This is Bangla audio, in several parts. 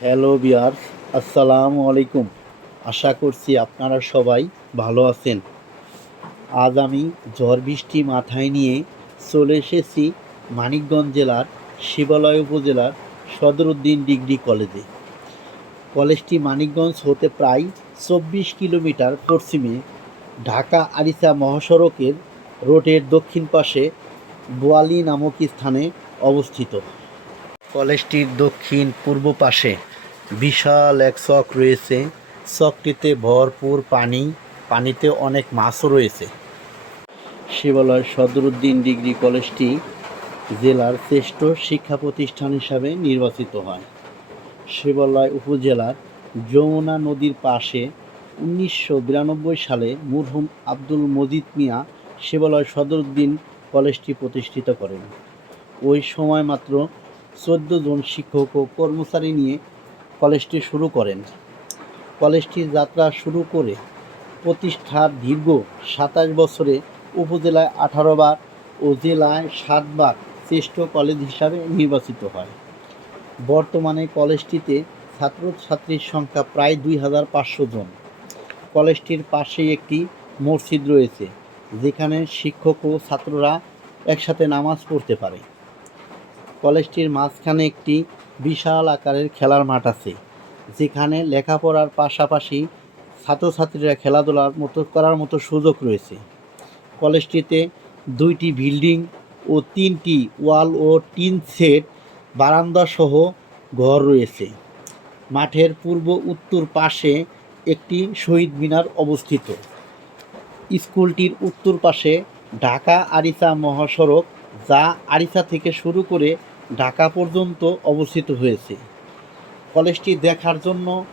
হ্যালো বিয়ার্স আসসালামু আলাইকুম। আশা করছি আপনারা সবাই ভালো আছেন। আজ আমি ঝড় বৃষ্টি মাথায় নিয়ে চলে এসেছি মানিকগঞ্জ জেলার শিবালয় উপজেলার সদরুদ্দিন ডিগ্রি কলেজে। কলেজটি মানিকগঞ্জ হতে প্রায় চব্বিশ কিলোমিটার পশ্চিমে ঢাকা আরিসা মহাসড়কের রোডের দক্ষিণ পাশে বোয়ালি নামক স্থানে অবস্থিত। কলেজটির দক্ষিণ পূর্ব পাশে বিশাল এক চক রয়েছে। চকটিতে ভরপুর পানি, পানিতে অনেক মাছও রয়েছে। শিবালয় সদরুদ্দিন ডিগ্রি কলেজটি জেলার শ্রেষ্ঠ শিক্ষা প্রতিষ্ঠান হিসাবে নির্বাচিত হয়। শিবালয় উপজেলার যমুনা নদীর পাশে উনিশশো বিরানব্বই সালে মুরহুম আব্দুল মজিদ মিয়া শিবালয় সদরুদ্দিন কলেজটি প্রতিষ্ঠিত করেন। ওই সময় মাত্র চোদ্দ জন শিক্ষক ও কর্মচারী নিয়ে কলেজটি শুরু করেন। কলেজটির যাত্রা শুরু করে প্রতিষ্ঠার দীর্ঘ সাতাশ বছরে উপজেলায় আঠারো বার ও জেলায় সাতবার শ্রেষ্ঠ কলেজ হিসাবে নির্বাচিত হয়। বর্তমানে কলেজটিতে ছাত্রছাত্রীর সংখ্যা প্রায় দুই হাজার পাঁচশো জন। কলেজটির পাশেই একটি মসজিদ রয়েছে, যেখানে শিক্ষক ও ছাত্ররা একসাথে নামাজ পড়তে পারে। কলেজটির মাঝখানে একটি বিশাল আকারের খেলার মাঠ আছে, যেখানে লেখাপড়ার পাশাপাশি ছাত্রছাত্রীরা খেলাধুলার মতো করার মতো সুযোগ রয়েছে। কলেজটিতে দুইটি বিল্ডিং ও তিনটি ওয়াল ও টিন সেট, বারান্দা সহ ঘর রয়েছে। মাঠের পূর্ব উত্তর পাশে একটি শহীদ মিনার অবস্থিত। স্কুলটির উত্তর পাশে ঢাকা আরিসা মহাসড়ক, যা আরিসা থেকে শুরু করে ঢাকা পর্যন্ত অবস্থিত হয়েছে। কলেজটি দেখার জন্য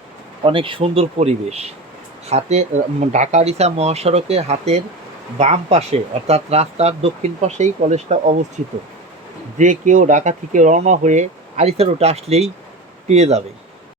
অনেক সুন্দর পরিবেশ। হাতে, ঢাকা রিসা মহাসড়কের হাতের বাম পাশে, অর্থাৎ রাস্তার দক্ষিণ পাশেই কলেজটা অবস্থিত। যে কেউ ঢাকা থেকে রওনা হয়ে আরিসা রোড আসলেই পেয়ে যাবে।